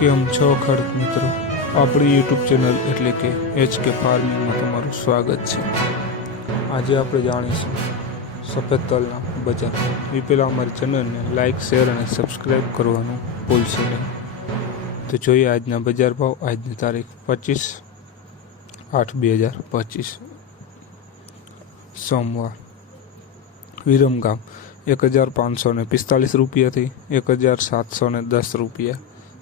કેમ છો ખડક મિત્રો? આપણી યુટ્યુબ ચેનલ એટલે કે એચ કે ફાર્મિંગમાં તમારું સ્વાગત છે. આજે આપણે જાણીશું સફેદ તલના બજાર એ પહેલાં અમારી ચેનલને લાઇક શેર અને સબસ્ક્રાઈબ કરવાનું ભૂલશો નહીં. તો જોઈએ આજના બજાર ભાવ. આજની તારીખ પચીસ આઠ બે હજાર પચીસ. સોમવાર. વિરમગામ. એક હજાર પાંચસો ને પિસ્તાલીસ રૂપિયાથી એક હજાર સાતસો ને દસ રૂપિયા.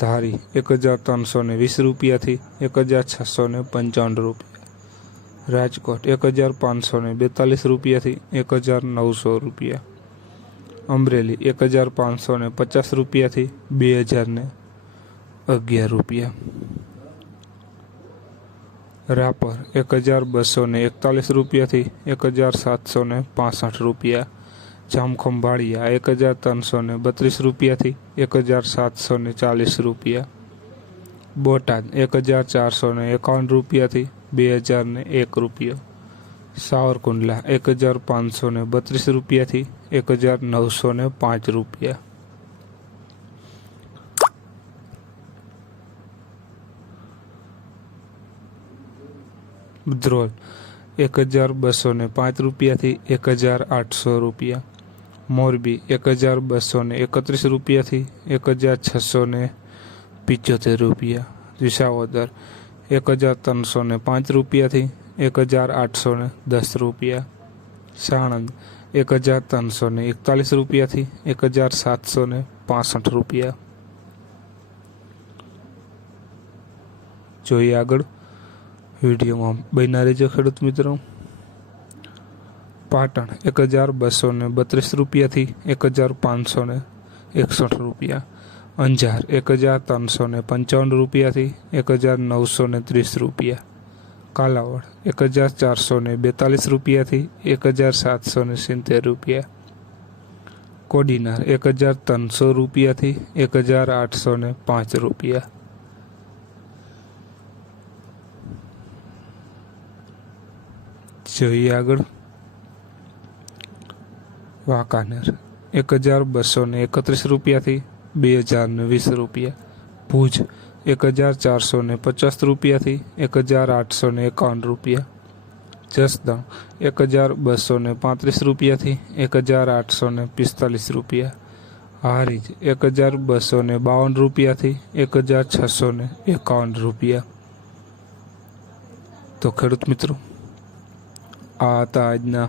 ધારી એક હજાર ત્રણસો ને વીસ રૂપિયાથી એક હજાર છસો ને પંચાવન રૂપિયા. રાજકોટ એક હજાર પાંચસો ને બેતાલીસ રૂપિયાથી એક હજાર નવસો રૂપિયા. અમરેલી એક હજાર પાંચસો ને પચાસ રૂપિયાથી બે હજાર ને અગિયાર રૂપિયા. રાપર એક હજાર બસો ને એકતાલીસ રૂપિયાથી એક હજાર સાતસો ને પાસઠ રૂપિયા. જામખંભાળિયા એક હજાર ત્રણસો ને બત્રીસ રૂપિયાથી એક હજાર સાતસો ને ચાલીસ રૂપિયા. બોટાદ એક હજાર ચારસો ને એકાવન રૂપિયાથી બે હજાર ને એક રૂપિયો. સાવરકુંડલા એક હજાર પાંચસો ને બત્રીસ રૂપિયાથી એક હજાર નવસો ને પાંચ રૂપિયા. ધ્રોલ એક હજાર બસો ને પાંચ રૂપિયાથી એક હજાર આઠસો રૂપિયા. મોરબી એક હજાર બસો ને એકત્રીસ રૂપિયાથી એક હજાર છસો ને પિચોતેર રૂપિયા. વિસાવદર એક હજાર ત્રણસો ને પાંચ રૂપિયાથી એક હજાર આઠસો ને દસ રૂપિયા. સાણંદ એક હજાર ત્રણસો ને એકતાલીસ રૂપિયાથી એક હજાર સાતસો ને પાસઠ રૂપિયા. જોઈએ આગળ વિડીયોમાં બન્યા રહેજો ખેડૂત મિત્રો. પાટણ એક હજાર બસો ને બત્રીસ રૂપિયાથી એક હજાર પાંચસો ને એકસઠ રૂપિયા. અંજાર એક હજાર ત્રણસો ને પંચાવન રૂપિયાથી એક હજાર નવસો ને ત્રીસ રૂપિયા. કાલાવડ એક હજાર ચારસો ને બેતાલીસ રૂપિયાથી એક હજાર સાતસો ને સિત્તેર રૂપિયા. કોડીનાર એક હજાર ત્રણસો રૂપિયાથી એક હજાર આઠસો ને પાંચ રૂપિયા. જોઈએ આગળ વાંકાનેર. એક હજાર બસો ને એકત્રીસ રૂપિયાથી બે હજાર ને વીસ રૂપિયા. ભુજ એક હજાર ચારસો ને પચાસ રૂપિયાથી એક હજાર આઠસો ને એકાવન રૂપિયા. જસદણ એક હજાર બસો ને પાંત્રીસ રૂપિયાથી એક હજાર આઠસો ને પિસ્તાલીસ રૂપિયા. હારીજ એક હજાર બસો ને બાવન રૂપિયાથી એક હજાર છસો ને એકાવન રૂપિયા. તો ખેડૂત મિત્રો, આ હતા આજના